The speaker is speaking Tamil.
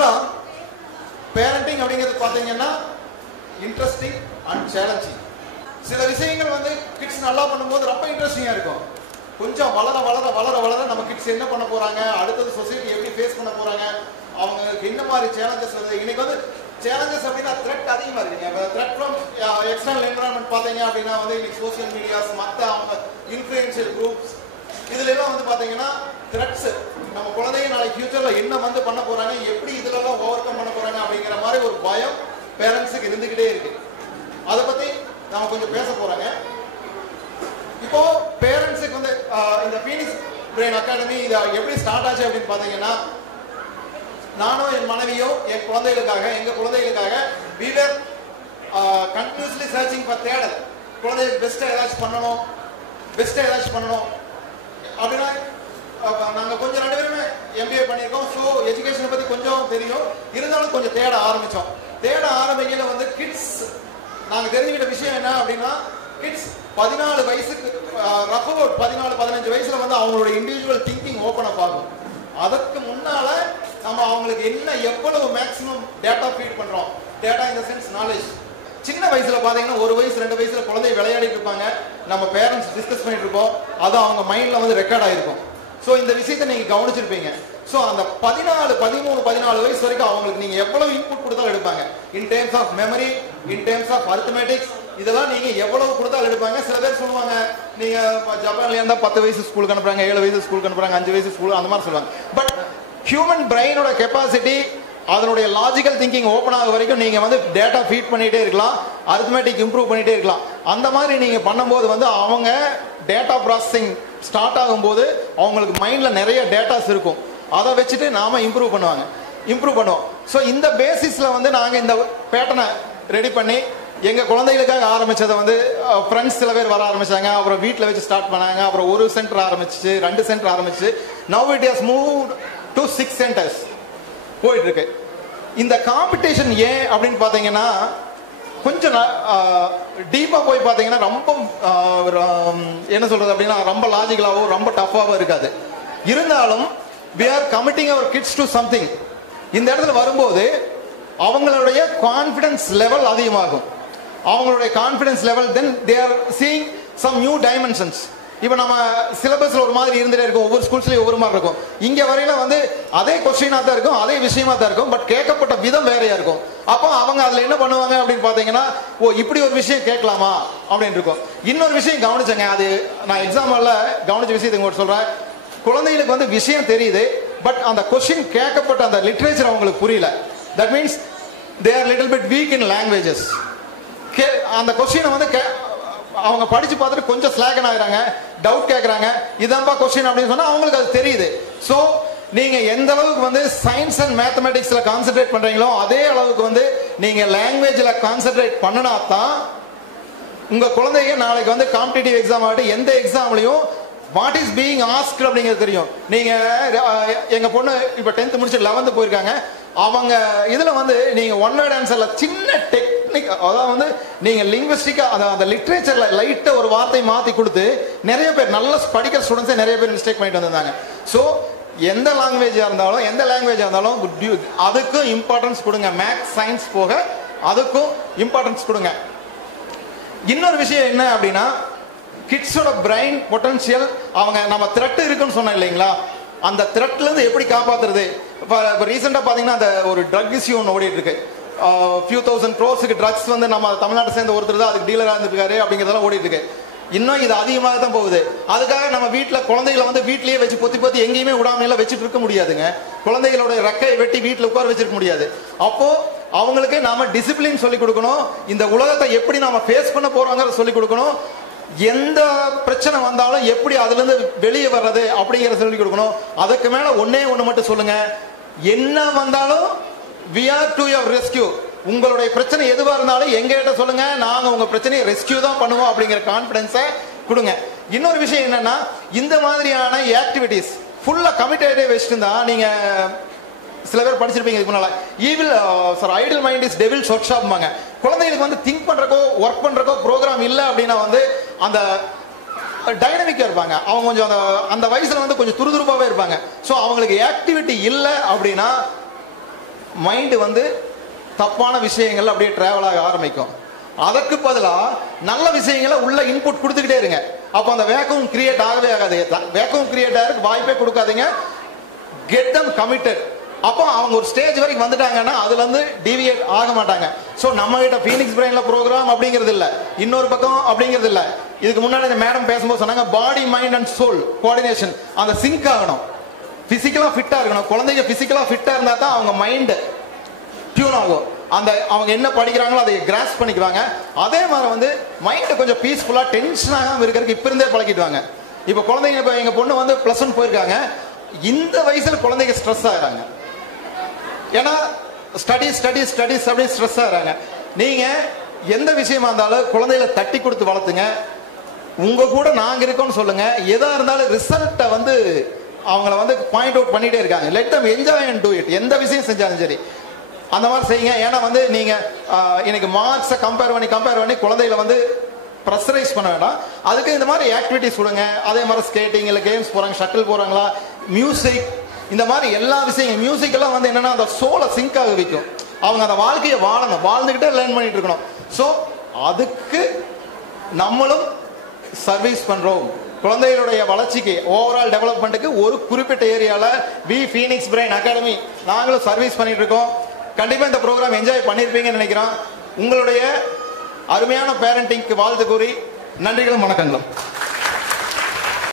ஆக்சுவலா பேரண்டிங் அப்படிங்கிறது பாத்தீங்கன்னா இன்ட்ரெஸ்டிங் அண்ட் சேலஞ்சிங். சில விஷயங்கள் வந்து கிட்ஸ் நல்லா பண்ணும்போது ரொம்ப இன்ட்ரெஸ்டிங்கா இருக்கும். கொஞ்சம் வளர வளர வளர வளர நம்ம கிட்ஸ் என்ன பண்ண போறாங்க, அடுத்தது சொசைட்டி எப்படி ஃபேஸ் பண்ண போறாங்க, அவங்களுக்கு என்ன மாதிரி சேலஞ்சஸ் வருது. இன்னைக்கு வந்து சேலஞ்சஸ் அப்படின்னா த்ரெட் அதிகமா இருக்குங்க. த்ரெட் ஃப்ரம் எக்ஸ்டர்னல் என்விரான்மெண்ட் பாத்தீங்க அப்படின்னா வந்து இன்னைக்கு சோசியல் மீடியாஸ், மற்ற அவங்க இன்ஃப்ளூயன்ஷியல் குரூப்ஸ், இதுல எல்லாம் வந்து பாத்தீங்கன்னா த்ரெட்ஸ், நம்ம குழந்தைங்க நாளைக்கு ஃபியூச்சர்ல என்ன வந்து பண்ண போறாங்க, எப்படி இதுல எல்லாம் ஓவர் கம் பண்ண போறாங்க அப்படிங்கிற மாதிரி ஒரு பயம் பேரண்ட்ஸுக்கு இருந்துகிட்டே இருக்கு. அதை பத்தி நாம கொஞ்சம் பேச போறாங்க. இப்போ பேரண்ட்ஸுக்கு வந்து இந்த பீனிக்ஸ் பிரெயின் அகாடமி இது எப்படி ஸ்டார்ட் ஆச்சு அப்படின்னு பாத்தீங்கன்னா, நானும் என் மனைவியும் என் குழந்தைகளுக்காக, எங்க குழந்தைகளுக்காக we were continuously searching for தேடல். குழந்தைகளுக்கு பெஸ்டா ஏதாச்சும் பண்ணணும், பெஸ்டா ஏதாச்சும் பண்ணணும் அப்படின்னா நாங்க கொஞ்சம் 2 பேருமே MBA பண்ணியிருக்கோம். ஸோ எஜுகேஷனை பத்தி கொஞ்சம் தெரியும், இருந்தாலும் கொஞ்சம் தேட ஆரம்பிச்சோம். தேட ஆரம்பிக்கையில வந்து கிட்ஸ் நாங்க தெரிஞ்சுக்கிட்ட விஷயம் என்ன அப்படின்னா, கிட்ஸ் 14 வயசுக்கு ரஃப் அபவுட் 14-15 வயசுல வந்து அவங்களோட இண்டிவிஜுவல் திங்கிங் ஓபன் அப் ஆகும். அதுக்கு முன்னால நம்ம அவங்களுக்கு என்ன எவ்வளவு மேக்ஸிமம் டேட்டா ஃபீட் பண்றோம், data in the sense knowledge. சின்ன வயசுல பாத்தீங்கன்னா 1 வயசு 2 வயசுல குழந்தை விளையாடிட்டு இருப்பாங்க, நம்ம பேரண்ட்ஸ் டிஸ்கஸ் பண்ணிட்டு இருப்போம், அது அவங்க மைண்ட்ல வந்து ரெக்கார்ட் ஆயிருக்கும். ஸோ இந்த விஷயத்தை நீங்க கவனிச்சிருப்பீங்க. ஸோ அந்த 14 வயசு வரைக்கும் அவங்களுக்கு நீங்க எவ்வளவு இன்புட் கொடுத்தாலும் எடுப்பாங்க. In terms of memory, in terms of arithmetics, இதெல்லாம் நீங்க எவ்வளவு கொடுத்தாலும் எடுப்பாங்க. சில பேர் சொல்லுவாங்க, நீங்க ஜப்பான்ல இருந்தா 10 வயசு ஸ்கூலுக்கு அனுப்புறாங்க, 7 வயசு ஸ்கூலுக்கு அனுப்புறாங்க, 5 வயசு ஸ்கூல், அந்த மாதிரி சொல்லுவாங்க. பட் ஹியூமன் பிரெயினோட கெப்பாசிட்டி, அதனுடைய லாஜிக்கல் திங்கிங் ஓபன் ஆக வரைக்கும் நீங்க வந்து டேட்டா ஃபீட் பண்ணிட்டே இருக்கலாம், அரித்மெட்டிக் இம்ப்ரூவ் பண்ணிட்டே இருக்கலாம். அந்த மாதிரி நீங்க பண்ணும்போது வந்து அவங்க டேட்டா ப்ராசஸிங் ஸ்டார்ட் ஆகும்போது அவங்களுக்கு மைண்ட்ல நிறைய டேட்டாஸ் இருக்கும். அதை வச்சுட்டு நாம இம்ப்ரூவ் பண்ணுவோம். ஸோ இந்த பேசிஸ்ல வந்து நாங்க இந்த பேட்டர்னை ரெடி பண்ணி எங்க குழந்தைகளுக்காக ஆரம்பிச்சதை வந்து ஃப்ரெண்ட்ஸ் சில பேர் வர ஆரம்பிச்சாங்க, அப்புறம் வீட்டில் வச்சு ஸ்டார்ட் பண்ணாங்க, அப்புறம் 1 சென்டர் ஆரம்பிச்சு, 2 சென்டர் ஆரம்பிச்சு, now it has moved to 6 centres போயிட்டு இருக்கு. இந்த காம்படிஷன் ஏன் அப்படின்னு பாத்தீங்கன்னா, கொஞ்சம் டீப்பா போய் பாத்தீங்கன்னா ரொம்ப என்ன சொல்றது அப்படின்னா ரொம்ப லாஜிக்கலாவோ ரொம்ப டஃபாவோ இருக்காது. இருந்தாலும் we are committing our kids to something. இந்த இடத்துல வரும்போது அவங்களுடைய கான்ஃபிடன்ஸ் லெவல் அதிகமாகும். அவங்களுடைய confidence level then they are seeing some new dimensions. இப்போ நம்ம சிலபஸ்ல ஒரு மாதிரி இருந்துட்டே இருக்கும், ஒவ்வொரு ஸ்கூல்ஸ்லயும் ஒவ்வொரு மாதிரி இருக்கும். இங்க வரையில வந்து அதே கொஸ்டினா தான் இருக்கும், அதே விஷயமா தான் இருக்கும், பட் கேட்கப்பட்ட விதம் வேறையா இருக்கும். அப்போ அவங்க அதுல என்ன பண்ணுவாங்க அப்படின்னு பாத்தீங்கன்னா, ஓ இப்படி ஒரு விஷயம் கேட்கலாமா அப்படின்னு இருக்கும். இன்னொரு விஷயம் கவனிச்சங்க, அது நான் எக்ஸாம்பிள்ல கவனிச்ச விஷயத்தை உங்களுக்கு சொல்றேன். குழந்தைகளுக்கு வந்து விஷயம் தெரியுது, பட் அந்த கொஸ்டின் கேட்கப்பட்ட அந்த லிட்ரேச்சர் அவங்களுக்கு புரியல. That means they are little bit week in languages. அந்த கொஸ்டினை வந்து அவங்க படிச்சு பார்த்துட்டு கொஞ்சம் ஸ்லாகன் ஆகுறாங்க, டவுட் கேட்கறாங்க, இதான்பா கொஸ்டின் அப்படின்னு சொன்னா அவங்களுக்கு அது தெரியுது. ஸோ நீங்க எந்த அளவுக்கு வந்து சயின்ஸ் அண்ட் மேத்தமெட்டிக்ஸ்ல கான்சென்ட்ரேட் பண்றீங்களோ அதே அளவுக்கு வந்து நீங்க லாங்குவேஜ்ல கான்சென்ட்ரேட் பண்ணினா தான் உங்க குழந்தைங்க நாளைக்கு வந்து காம்படிட்டிவ் எக்ஸாம் ஆகட்டும், எந்த எக்ஸாம்லயும் வாட் இஸ் பீயிங் ஆஸ்க்ட் அப்படிங்கிறது தெரியும். நீங்க எங்க பொண்ணு இப்ப 10th முடிச்சு 11th போயிருக்காங்க. அவங்க இதுல வந்து நீங்க ஒன் வேர்ட் ஆன்சர்ல சின்ன டெக்னிக், அதாவது வந்து நீங்க லிங்குவிஸ்டிக்கா அந்த லிட்ரேச்சர்ல லைட்டா ஒரு வார்த்தை மாத்தி கொடுத்து நிறைய பேர் நல்ல படிக்கிற ஸ்டூடெண்ட்ஸே நிறைய பேர் மிஸ்டேக் பண்ணிட்டு வந்திருந்தாங்க. ஸோ எந்த லாங்குவேஜா இருந்தாலும் அதுக்கும் இம்பார்ட்டன்ஸ் கொடுங்க. மேத்ஸ் சயின்ஸ் போக அதுக்கும் இம்பார்ட்டன்ஸ் கொடுங்க. இன்னொரு விஷயம் என்ன அப்படின்னா, கிட்ஸோட பிரெயின் பொட்டன்ஷியல், அவங்க நம்ம த்ரெட் இருக்குன்னு சொன்னோம் இல்லைங்களா, அந்த த்ரெட்ல இருந்து எப்படி காப்பாத்துறது. இப்போ ரீசெண்டா பாத்தீங்கன்னா அந்த ஒரு ட்ரக் இஷ்யூ ஒன்று ஓடிட்டு இருக்கு. few thousand crores ட்ரக்ஸ் வந்து நம்ம தமிழ்நாட்டை சேர்ந்த ஒருத்தர் தான் அதுக்கு டீலரா இருந்திருக்காரு அப்படிங்கிறதெல்லாம் ஓடிட்டு இருக்கு. இன்னும் இது அதிகமாக தான் போகுது. அதுக்காக நம்ம வீட்டில் குழந்தைகளை வந்து வீட்லயே வச்சு பொத்தி எங்கேயுமே விடாம எல்லாம் வச்சுட்டு இருக்க முடியாதுங்க. குழந்தைகளோட ரெக்கையை வெட்டி வீட்டில் உட்கார வச்சிருக்க முடியாது. அப்போ அவங்களுக்கு நாம டிசிப்ளின் சொல்லி கொடுக்கணும். இந்த உலகத்தை எப்படி நாம ஃபேஸ் பண்ண போறோங்கிறத சொல்லி கொடுக்கணும். எந்த பிரச்சனை வந்தாலும் எப்படி அதுல இருந்து வெளியே வர்றது அப்படிங்கிறத சொல்லி கொடுக்கணும். அதுக்கு மேல ஒன்னே ஒண்ணு மட்டும் சொல்லுங்க, என்ன வந்தாலும் we are to your rescue. உங்களுடைய பிரச்சனை எதுவா இருந்தாலும் எங்க கிட்ட சொல்லுங்க, நாங்க உங்க பிரச்சனையை ரெஸ்கியூ தான் பண்ணுவோம் அப்படிங்கிற கான்பிடன்ஸை கொடுங்க. இன்னொரு விஷயம் என்னன்னா, இந்த மாதிரியான ஆக்டிவிட்டிஸ் ஃபுல்லா கமிட்டடே வச்சுட்டு தான் நீங்க சில பேர் படிச்சிருப்பீங்க இதுக்கு முன்னால, evil sir idle mind is devil's work ஷாப்மாங்க. குழந்தைகளுக்கு வந்து திங்க் பண்றக்கோ ஒர்க் பண்றக்கோ ப்ரோக்ராம் இல்லை அப்படின்னா வந்து அந்த டைனமிக்கா இருப்பாங்க. அவங்க கொஞ்சம் அந்த வயசுல வந்து கொஞ்சம் துருதுருப்பாவே இருப்பாங்க. ஸோ அவங்களுக்கு ஆக்டிவிட்டி இல்லை அப்படின்னா மைண்டு வந்து தப்பான விஷயங்கள் அப்படியே டிராவல் ஆக ஆரம்பிக்கும். அதற்கு பதிலாக நல்ல விஷயங்களை உள்ள இன்புட் கொடுத்துக்கிட்டே இருங்க. அப்போ அந்த வேக்கம் கிரியேட் ஆகவே ஆகாது. வேக்கம் கிரியேட் ஆகிறதுக்கு வாய்ப்பே கொடுக்காதீங்க. Get them committed. அப்போ அவங்க ஒரு ஸ்டேஜ் வரைக்கும் வந்துட்டாங்கன்னா அதுல இருந்து டிவியேட் ஆக மாட்டாங்க. ஸோ நம்ம கிட்ட ஃபீனிக்ஸ் பிரெயின்ல ப்ரோக்ராம் அப்படிங்கிறது இல்லை, இன்னொரு பக்கம் அப்படிங்கிறது இல்லை. இதுக்கு முன்னாடி இந்த மேடம் பேசும்போது சொன்னாங்க body mind and soul coordination, அந்த சிங்க் ஆகணும். பிசிக்கலா ஃபிட்டா இருக்கணும். குழந்தைங்க பிசிக்கலா ஃபிட்டா இருந்தா தான் அவங்க மைண்ட் டியூன் ஆகும். அந்த அவங்க என்ன படிக்கிறாங்களோ அதை கிராஸ் பண்ணிக்குவாங்க. அதே மாதிரி வந்து மைண்ட் கொஞ்சம் பீஸ்ஃபுல்லா டென்ஷன் ஆகாம இருக்கிறதுக்கு இப்ப இருந்தே பழகிடுவாங்க. இப்ப குழந்தைங்க, இப்ப எங்க பொண்ணு வந்து +1 போயிருக்காங்க. இந்த வயசுல குழந்தைங்க ஸ்ட்ரெஸ் ஆகிறாங்க. ஏன்னா ஸ்டடிஸ் அப்படின்னு ஸ்ட்ரெஸ் ஆகிறாங்க. நீங்க எந்த விஷயமா இருந்தாலும் குழந்தைகளை தட்டி கொடுத்து வளர்த்துங்க. உங்க கூட நாங்க இருக்கோம்னு சொல்லுங்க. எதா இருந்தாலும் ரிசல்ட்டை வந்து அவங்கள வந்து பாயிண்ட் அவுட் பண்ணிட்டே இருக்காங்க. Let them enjoy and do it. எந்த விஷயம் செஞ்சாலும் சரி அந்த மாதிரி செய்யுங்க. ஏன்னா வந்து நீங்க இன்னைக்கு மார்க்ஸை கம்பேர் பண்ணி குழந்தைகளை வந்து ப்ரெஷரைஸ் பண்ண வேண்டாம். அதுக்கு இந்த மாதிரி ஆக்டிவிட்டிஸ் கொடுங்க. அதே மாதிரி ஸ்கேட்டிங் இல்லை கேம்ஸ் போறாங்க, ஷட்டில் போறாங்களா, மியூசிக், இந்த மாதிரி எல்லா விஷயங்கள். மியூசிக் எல்லாம் வந்து என்னன்னா அந்த சோலை சிங்க் ஆக வைக்கும். அவங்க அந்த வாழ்க்கையை வாழ்ந்துகிட்டே லேர்ன் பண்ணிட்டு இருக்கணும். ஸோ அதுக்கு நம்மளும் சர்வீஸ் பண்றோம். குழந்தைகளுடைய வளர்ச்சிக்கு, ஓவரால் டெவலப்மெண்ட்டுக்கு ஒரு குறிப்பிட்ட ஏரியால ஃபீனிக்ஸ் பிரெயின் அகாடமி நாங்களும் சர்வீஸ் பண்ணிட்டு இருக்கோம். கண்டிப்பா இந்த ப்ரோக்ராம் என்ஜாய் பண்ணிருப்பீங்கன்னு நினைக்கிறோம். உங்களுடைய அருமையான பேரண்டிங்க்கு வாழ்த்து கூறி நன்றிகளும் வணக்கங்களும்.